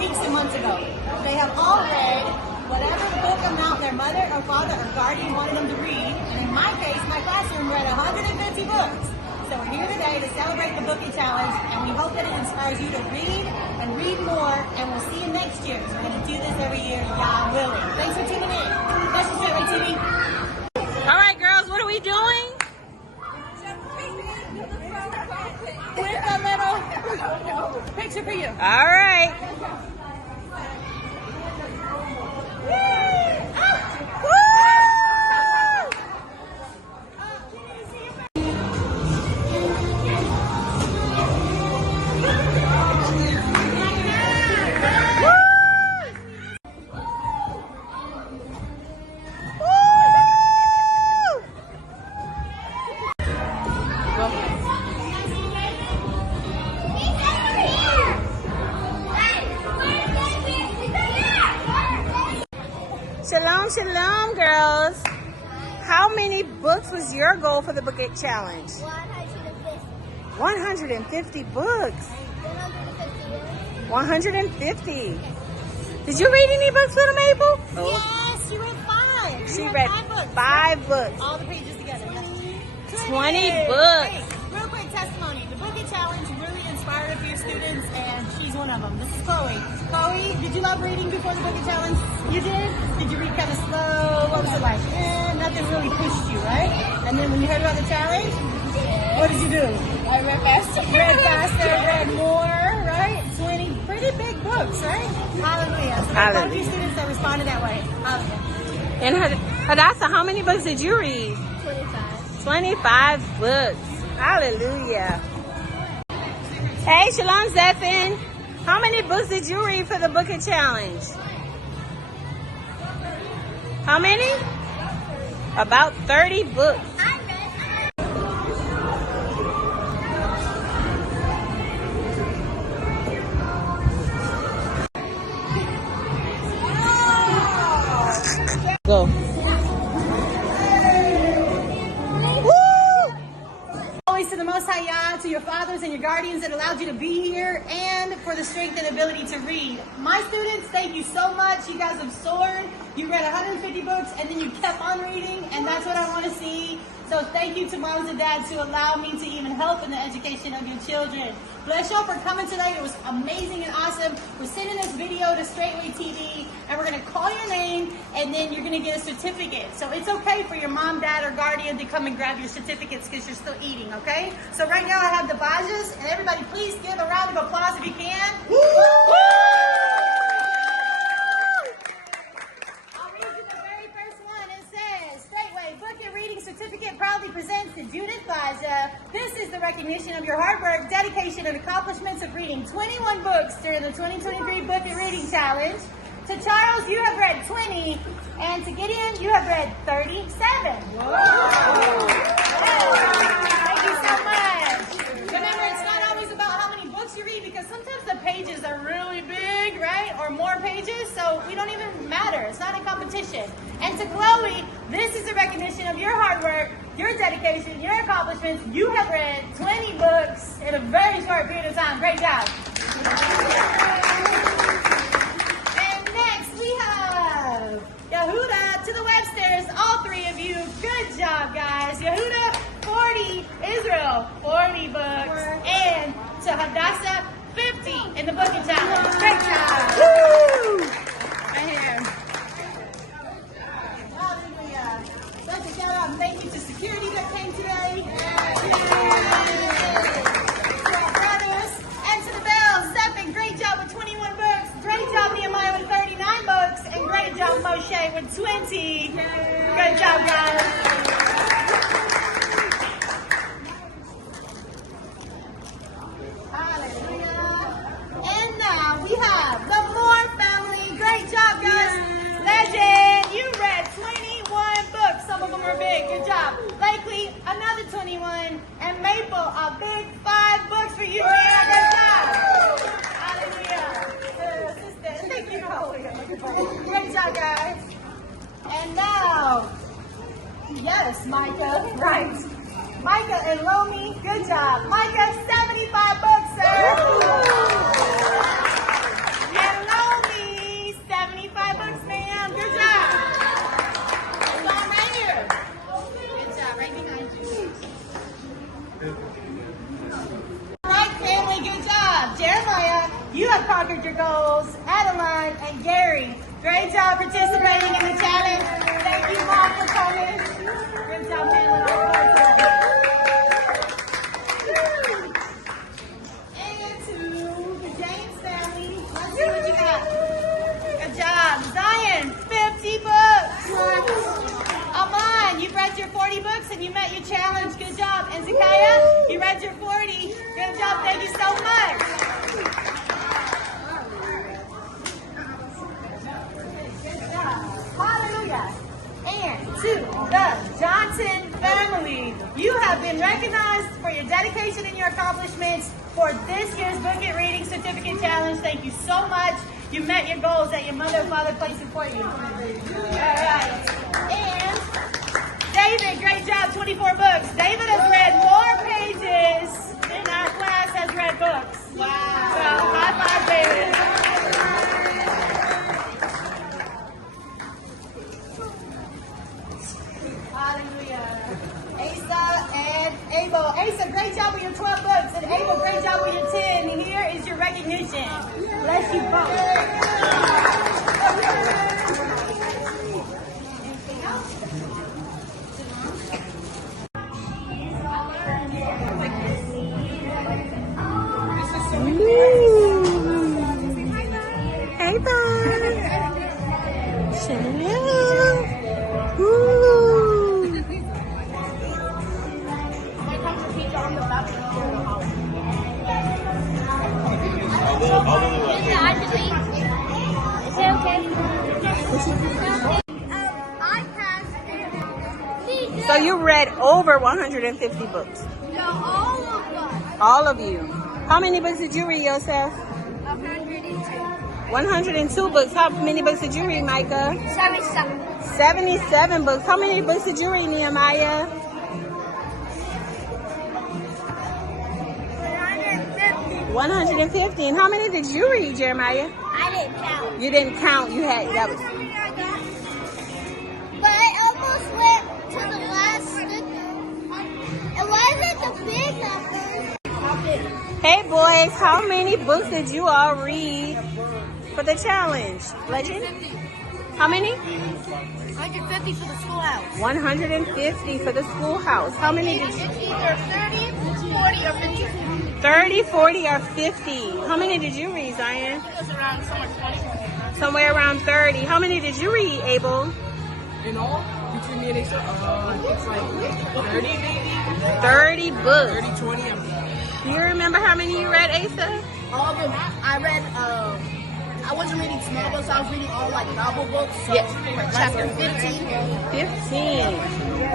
weeks and months ago. They have all read whatever book amount their mother or father or guardian wanted them to read. And in my case, my classroom read 150 books. So we're here today to celebrate the Book It Challenge, and we hope that it inspires you to read and read more, and we'll see you next year. So we're going to do this every year, God willing. Thanks for tuning in. That's just Straitway TV. All right, girls, what are we doing? With a little picture for you. All right. Shalom, shalom, girls. How many books was your goal for the Book It Challenge? 150. 150 books. 150. 150. Did you read any books, little Mabel? Yes, she read 5. She read 5 books. All the pages together. 20 books. Hey, real quick testimony. The Book It Challenge really inspired a few students, and she's one of them. This is Chloe. Chloe, did you love reading before the Book It Challenge? You did? Did you read kind of slow? What was it like? Nothing really pushed you, right? And then when you heard about the challenge, what did you do? I read faster. Read faster, read more, right? 20 pretty big books, right? Hallelujah. So there's quite a few students that responded that way. Hallelujah. And Hadassah, how many books did you read? 25. 25 books. Hallelujah. Hey, Shalom Zephin. How many books did you read for the Book It Challenge? How many? About 30 books. Go. Always to the Most High Yah, to your fathers and your guardians that allowed you to be here, and for the strength and ability to read. My students, thank you so much. You guys have soared. You read 150 books, and then you kept on reading, and that's what I want to see. So thank you to moms and dads who allow me to even help in the education of your children. Bless y'all for coming tonight. It was amazing and awesome. We're sending this video to Straitway TV, and we're going to call your name, and then you're going to get a certificate. So it's okay for your mom, dad, or guardian to come and grab your certificates because you're still eating, okay? So right now I have the badges, and everybody please give a round of applause if you can. Woo! I'll read you the very first one. It says, Straitway Book It Reading Certificate proudly presents to Judith Baja. This is the recognition of your hard work, dedication, and accomplishments of reading 21 books during the 2023 Book It Reading Challenge. To Charles, you have read 20, and to Gideon, you have read 37. Whoa. Thank you so much. Remember, it's not always about how many books you read, because sometimes the pages are really big, right? Or more pages, so we don't even matter. It's not a competition. And to Chloe, this is a recognition of your hard work, your dedication, your accomplishments. You have read 20 books in a very short period of time. Great job. And next we have Yehuda to the Websters, all 3 of you. Good job, guys. Yehuda, 40. Israel, 40 books. And to Hadassah, 50 in the Book It Challenge. Great job. Woo! Right here. Hallelujah. Such a shout out and thank you to security that came today. To our brothers and to the Bells. Stephen, great job with 21 books. Great job, Nehemiah, with 39 books. And great job, Moshe, with 20. Good job, guys. And now we have the Moore family. Great job, guys. Legend, you read 21 books. Some of them were big. Good job. Blakely, another 21. And Maple, a big 5 books for you, man. Good job. Hallelujah. Sister, thank you, Chloe. Great job, guys. And now, yes, Micah. Right. Micah and Lomi, good job. Micah, 75 books, sir. And your goals. Adeline and Gary, great job participating in the challenge. Thank you, Mom, for coming. Good job handling all the work today. And to the James family, let's see what you got. Good job. Zion, 50 books. Aman, you read your 40 books and you met your challenge. Good job. And Zakaya, you read your 40. Good job. Thank you so much. Hallelujah. And to the Johnson family, you have been recognized for your dedication and your accomplishments for this year's Book It Reading Certificate Challenge. Thank you so much. You met your goals that your mother and father placed before you. All right. And David, great job, 24 books. David has read more pages than our class has read books. Wow. So high five, David. Hallelujah. Asa and Abel. Asa, great job with your 12 books. And Abel, great job with your 10. And here is your recognition. Bless you both. Hey, bud. Chanel. Ooh. Is it okay? I passed it. So you read over 150 books. No, all of them. All of you. How many books did you read yourself? 102. 102 books. How many books did you read, Micah? 77. 77 books. How many books did you read, Nehemiah? 150. 150. And how many did you read, Jeremiah? I didn't count. You didn't count. You had that was. But I almost went to the last sticker. It wasn't the big numbers. Hey boys, how many books did you all read for the challenge? Legend? How many? 150 for the schoolhouse. 150 for the schoolhouse. How many did you? It's either 30, 40, or 50. 30, 40, or 50. How many did you read, Zion? It was around somewhere 20. Somewhere around 30. How many did you read, Abel? In all, between me and Asa, it's like 30 maybe? 30 books. 30, 20. Do you remember how many you read, Asa? All of them. I read, I wasn't reading small books, I was reading all like novel books. So Yes. chapter 15. 15.